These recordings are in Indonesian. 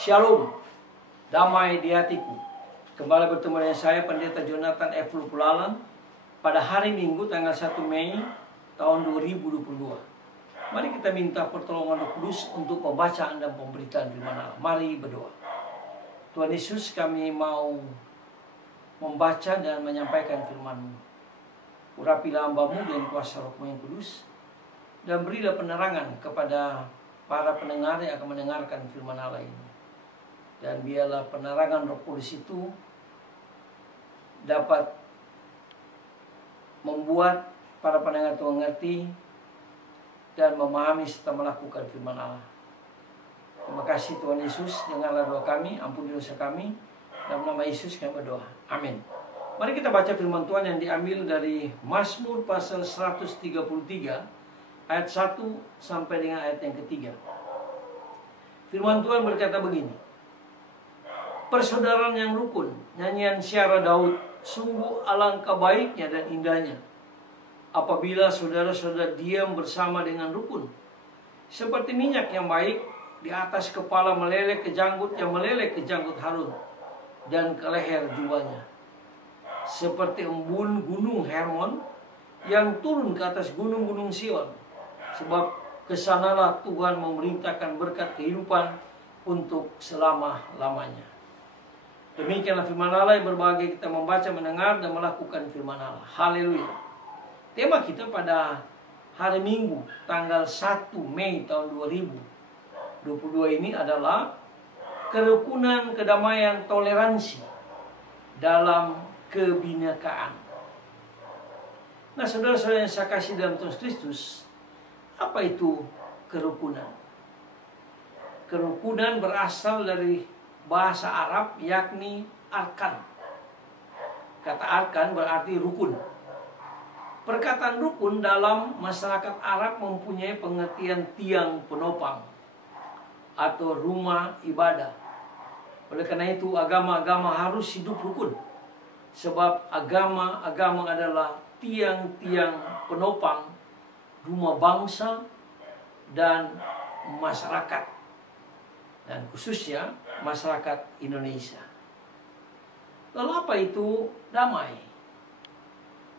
Shalom, damai di hatiku. Kembali bertemu dengan saya Pendeta Jonathan F. Lupulalan pada hari Minggu tanggal 1 Mei tahun 2022. Mari kita minta pertolongan Roh Kudus untuk pembacaan dan pemberitaan firman Allah. Mari berdoa. Tuhan Yesus, kami mau membaca dan menyampaikan firman-Mu. Urapilah hamba-Mu dengan kuasa Roh-Mu yang kudus, dan berilah penerangan kepada para pendengar yang akan mendengarkan firman Allah ini. Dan biarlah penerangan Roh Kudus itu dapat membuat para pendengar itu mengerti dan memahami serta melakukan firman Allah. Terima kasih Tuhan Yesus, dengarlah doa kami, ampuni dosa kami. Dalam nama Yesus kami berdoa. Amin. Mari kita baca firman Tuhan yang diambil dari Mazmur pasal 133 ayat 1 sampai dengan ayat yang ketiga. Firman Tuhan berkata begini. Persaudaraan yang rukun, nyanyian syair Daud, sungguh alangkah baiknya dan indahnya apabila saudara-saudara diam bersama dengan rukun. Seperti minyak yang baik di atas kepala meleleh ke janggut, yang meleleh ke janggut Harun dan ke leher jubahnya. Seperti embun gunung Hermon yang turun ke atas gunung-gunung Sion. Sebab kesanalah Tuhan memerintahkan berkat kehidupan untuk selama-lamanya. Demikianlah firman Allah yang berbahagia kita membaca, mendengar, dan melakukan firman Allah. Haleluya. Tema kita pada hari Minggu tanggal 1 Mei tahun 2022 ini adalah kerukunan, kedamaian, toleransi dalam kebinekaan. Nah, saudara-saudara yang saya kasih dalam Tuhan Kristus, apa itu kerukunan? Kerukunan berasal dari bahasa Arab, yakni arkan. Kata arkan berarti rukun. Perkataan rukun dalam masyarakat Arab mempunyai pengertian tiang penopang atau rumah ibadah. Oleh karena itu agama-agama harus hidup rukun. Sebab agama-agama adalah tiang-tiang penopang rumah bangsa dan masyarakat, dan khususnya masyarakat Indonesia. Lalu apa itu damai?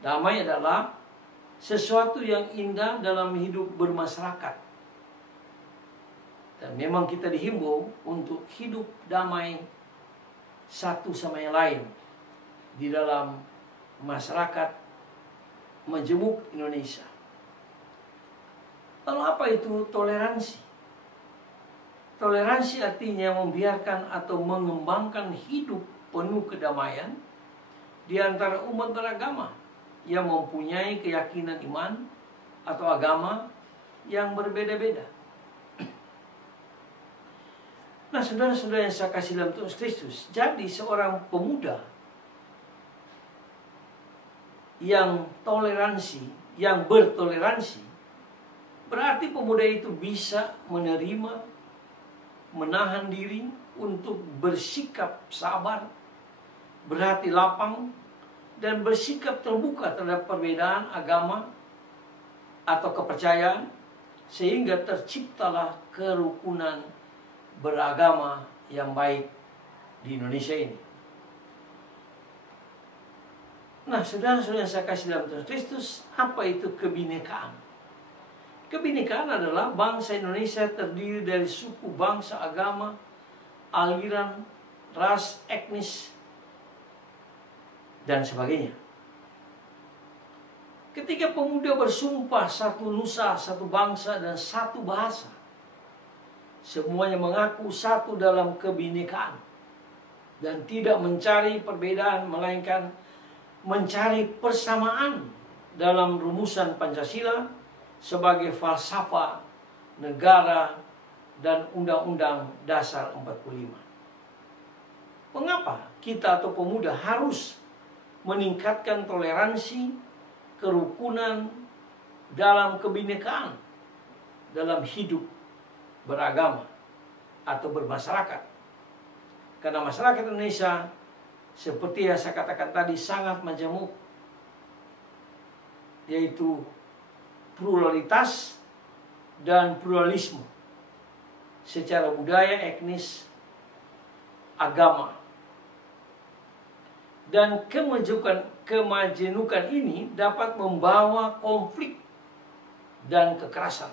Damai adalah sesuatu yang indah dalam hidup bermasyarakat. Dan memang kita dihimbau untuk hidup damai satu sama yang lain di dalam masyarakat majemuk Indonesia. Lalu apa itu toleransi? Toleransi artinya membiarkan atau mengembangkan hidup penuh kedamaian di antara umat beragama yang mempunyai keyakinan iman atau agama yang berbeda-beda. Nah, saudara-saudara yang saya kasih dalam Tuhan Kristus, jadi seorang pemuda yang toleransi, yang bertoleransi, berarti pemuda itu bisa menerima, menahan diri untuk bersikap sabar, berhati lapang, dan bersikap terbuka terhadap perbedaan agama atau kepercayaan, sehingga terciptalah kerukunan beragama yang baik di Indonesia ini. Nah, saudara-saudara yang saya kasih dalam Tuhan Kristus, apa itu kebinekaan? Kebinekaan adalah bangsa Indonesia terdiri dari suku, bangsa, agama, aliran, ras, etnis, dan sebagainya. Ketika pemuda bersumpah satu nusa, satu bangsa, dan satu bahasa, semuanya mengaku satu dalam kebinekaan dan tidak mencari perbedaan, melainkan mencari persamaan dalam rumusan Pancasila sebagai falsafah negara dan Undang-Undang Dasar 45. Mengapa kita atau pemuda harus meningkatkan toleransi, kerukunan dalam kebinekaan dalam hidup beragama atau bermasyarakat? Karena masyarakat Indonesia, seperti yang saya katakan tadi, sangat majemuk, yaitu pluralitas dan pluralisme secara budaya, etnis, agama. Dan kemajenukan ini dapat membawa konflik dan kekerasan.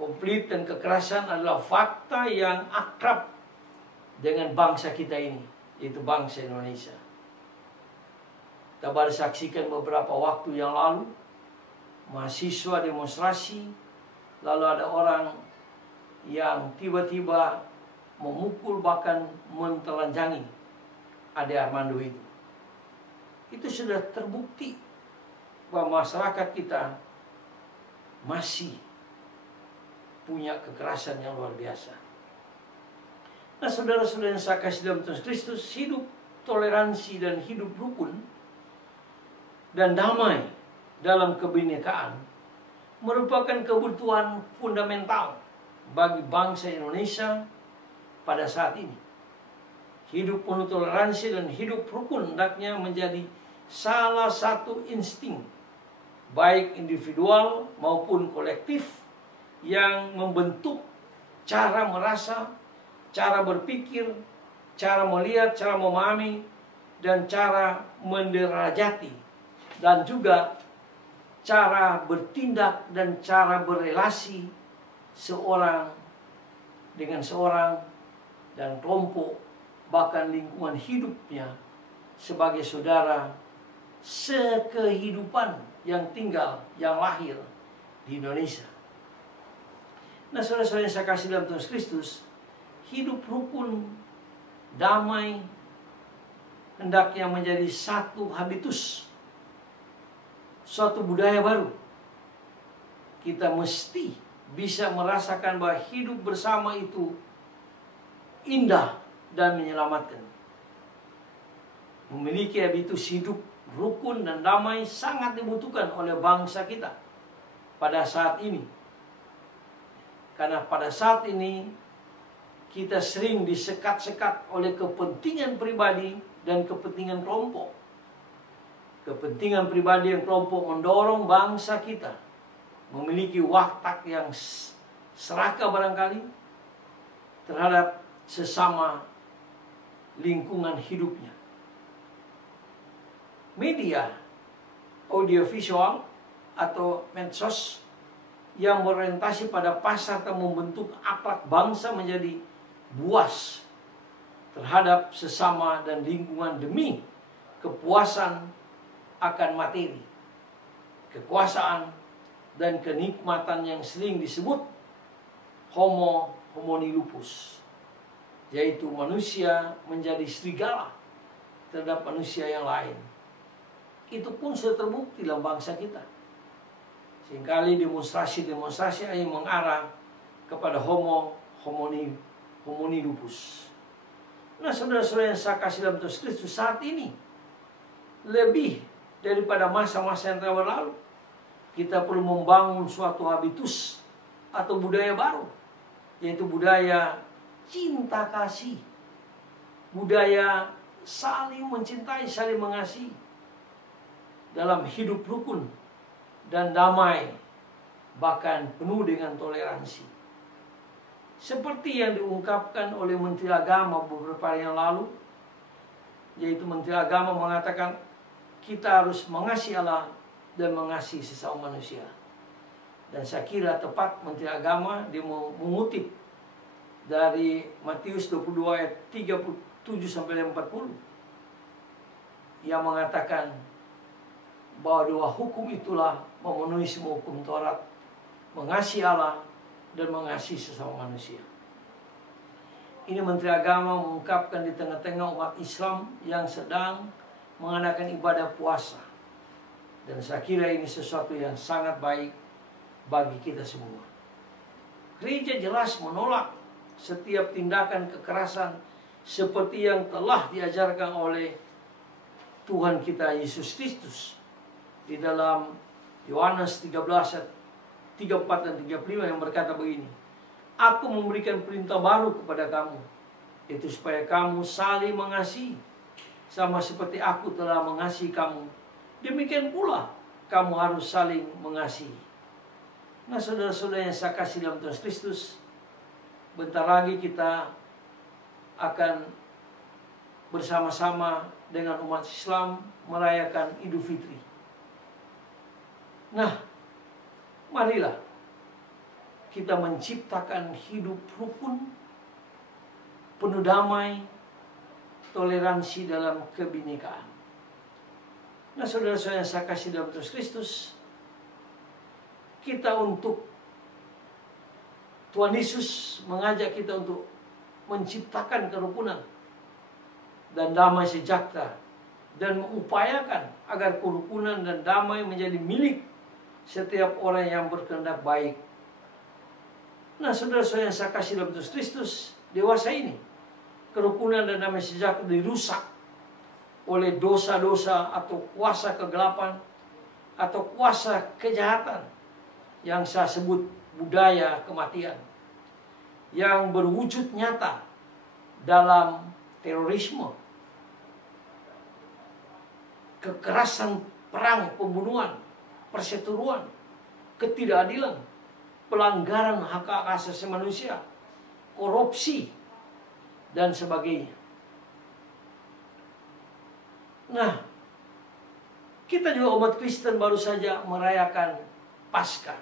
Konflik dan kekerasan adalah fakta yang akrab dengan bangsa kita ini, yaitu bangsa Indonesia. Kita baru saksikan beberapa waktu yang lalu, mahasiswa demonstrasi, lalu ada orang yang tiba-tiba memukul bahkan mentelanjangi Ade Armando itu. Itu sudah terbukti bahwa masyarakat kita masih punya kekerasan yang luar biasa. Nah, saudara-saudara yang saya kasih dalam Tuhan Kristus, hidup toleransi dan hidup rukun dan damai dalam kebinekaan merupakan kebutuhan fundamental bagi bangsa Indonesia pada saat ini. Hidup penuh toleransi dan hidup rukun hendaknya menjadi salah satu insting, baik individual maupun kolektif, yang membentuk cara merasa, cara berpikir, cara melihat, cara memahami, dan cara menderajati, dan juga cara bertindak dan cara berelasi seorang dengan seorang dan kelompok, bahkan lingkungan hidupnya sebagai saudara sekehidupan yang tinggal, yang lahir di Indonesia. Nah, saudara-saudara yang saya kasih dalam Tuhan Kristus, hidup rukun, damai, hendaknya menjadi satu habitus, suatu budaya baru. Kita mesti bisa merasakan bahwa hidup bersama itu indah dan menyelamatkan. Memiliki habitus hidup rukun dan damai sangat dibutuhkan oleh bangsa kita pada saat ini. Karena pada saat ini kita sering disekat-sekat oleh kepentingan pribadi dan kepentingan kelompok. Kepentingan pribadi dan kelompok mendorong bangsa kita memiliki watak yang serakah barangkali terhadap sesama lingkungan hidupnya. Media audiovisual atau medsos yang berorientasi pada pasar dan membentuk akhlak bangsa menjadi buas terhadap sesama dan lingkungan demi kepuasan akan materi, kekuasaan, dan kenikmatan yang sering disebut homo homini lupus, yaitu manusia menjadi serigala terhadap manusia yang lain. Itu pun sudah terbukti dalam bangsa kita. Seringkali demonstrasi-demonstrasi yang mengarah kepada homo homini lupus. Nah, saudara-saudara yang saya kasih dalam Tuhan Kristus, saat ini lebih daripada masa-masa yang telah berlalu, kita perlu membangun suatu habitus atau budaya baru, yaitu budaya cinta kasih, budaya saling mencintai, saling mengasihi dalam hidup rukun dan damai, bahkan penuh dengan toleransi. Seperti yang diungkapkan oleh Menteri Agama beberapa hari yang lalu, yaitu Menteri Agama mengatakan kita harus mengasihi Allah dan mengasihi sesama manusia. Dan saya kira tepat Menteri Agama dia mengutip dari Matius 22 ayat 37-40 yang mengatakan bahwa dua hukum itulah memenuhi semua hukum Taurat, mengasihi Allah dan mengasihi sesama manusia. Ini Menteri Agama mengungkapkan di tengah-tengah umat Islam yang sedang mengadakan ibadah puasa. Dan saya kira ini sesuatu yang sangat baik bagi kita semua. Gereja jelas menolak setiap tindakan kekerasan seperti yang telah diajarkan oleh Tuhan kita Yesus Kristus di dalam Yohanes 13 ayat 34 dan 35 yang berkata begini, Aku memberikan perintah baru kepada kamu, itu supaya kamu saling mengasihi, sama seperti aku telah mengasihi kamu, demikian pula kamu harus saling mengasihi. Nah, saudara-saudara yang saya kasih dalam Tuhan Kristus, bentar lagi kita akan bersama-sama dengan umat Islam merayakan Idul Fitri. Nah, marilah kita menciptakan hidup rukun, penuh damai, toleransi dalam kebinekaan. Nah, saudara-saudara yang saya kasih dalam Kristus, kita untuk Tuhan Yesus mengajak kita untuk menciptakan kerukunan dan damai sejahtera, dan mengupayakan agar kerukunan dan damai menjadi milik setiap orang yang berkehendak baik. Nah, saudara-saudara yang saya kasih dalam Kristus, dewasa ini kerukunan dan damai sejahtera dirusak oleh dosa-dosa atau kuasa kegelapan atau kuasa kejahatan yang saya sebut budaya kematian, yang berwujud nyata dalam terorisme, kekerasan perang, pembunuhan, perseteruan, ketidakadilan, pelanggaran hak asasi manusia, korupsi, dan sebagainya. Nah, kita juga umat Kristen baru saja merayakan Paskah,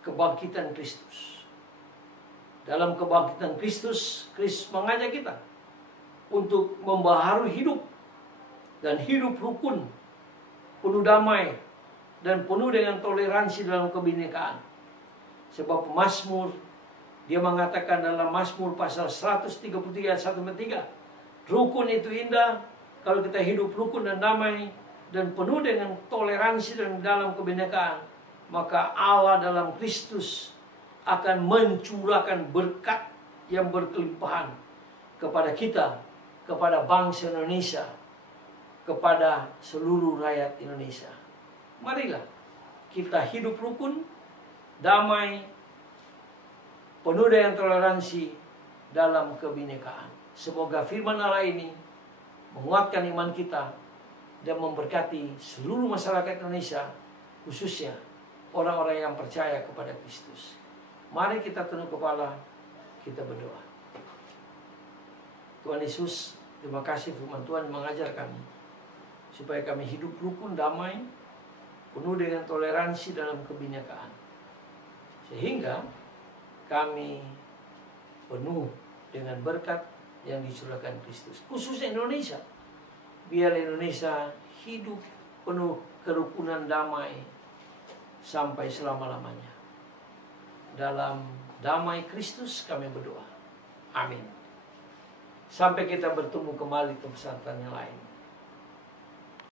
kebangkitan Kristus. Dalam kebangkitan Kristus, Kristus mengajak kita untuk membaharui hidup dan hidup rukun, penuh damai, dan penuh dengan toleransi dalam kebinekaan. Sebab Mazmur, dia mengatakan dalam Mazmur pasal 133 ayat 1-3, rukun itu indah kalau kita hidup rukun dan damai dan penuh dengan toleransi dan dalam kebinekaan, maka Allah dalam Kristus akan mencurahkan berkat yang berkelimpahan kepada kita, kepada bangsa Indonesia, kepada seluruh rakyat Indonesia. Marilah kita hidup rukun, damai, penuh dengan toleransi dalam kebinekaan. Semoga firman Allah ini menguatkan iman kita dan memberkati seluruh masyarakat Indonesia, khususnya orang-orang yang percaya kepada Kristus. Mari kita tunduk kepala, kita berdoa. Tuhan Yesus, terima kasih firman Tuhan mengajar kami supaya kami hidup rukun, damai, penuh dengan toleransi dalam kebinekaan, sehingga kami penuh dengan berkat yang dicurahkan Kristus, khususnya Indonesia. Biar Indonesia hidup penuh kerukunan damai sampai selama-lamanya. Dalam damai Kristus kami berdoa. Amin. Sampai kita bertemu kembali ke pesantren yang lain.